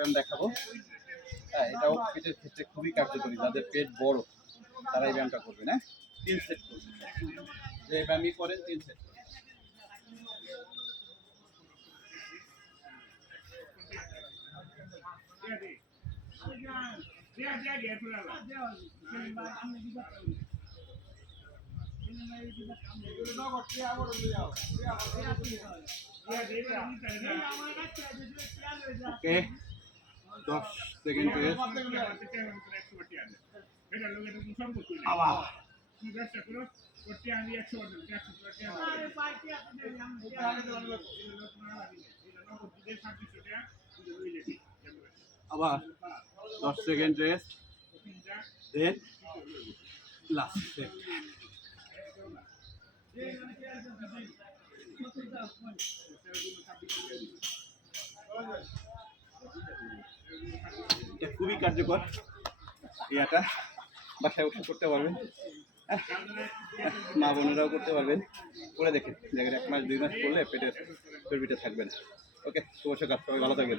ব্যায়াম দেখাবো। হ্যাঁ, এটাও পেটের ক্ষেত্রে খুবই কার্যকরী। যাদের পেট বড় তারা এই ব্যায়ামটা করবেন। হ্যাঁ, 3 সেট করবেন। যে ব্যায়ামই করেন 3 সেট করবেন। ওকে, 10 সেকেন্ড রেস্ট। আবার আবার 10 সেকেন্ড রেস্ট, দেন লাস্ট সেট। এটা খুবই কার্যকর। ইয়াটা বাসায় বসে করতে পারবেন, মা বোনেরাও করতে পারবেন। করে দেখেন, জায়গায় 1 মাস 2 মাস করলে পেটের চর্বিটা থাকবে না। ওকে, শুভ সকাল, সবাই ভালো থাকবেন।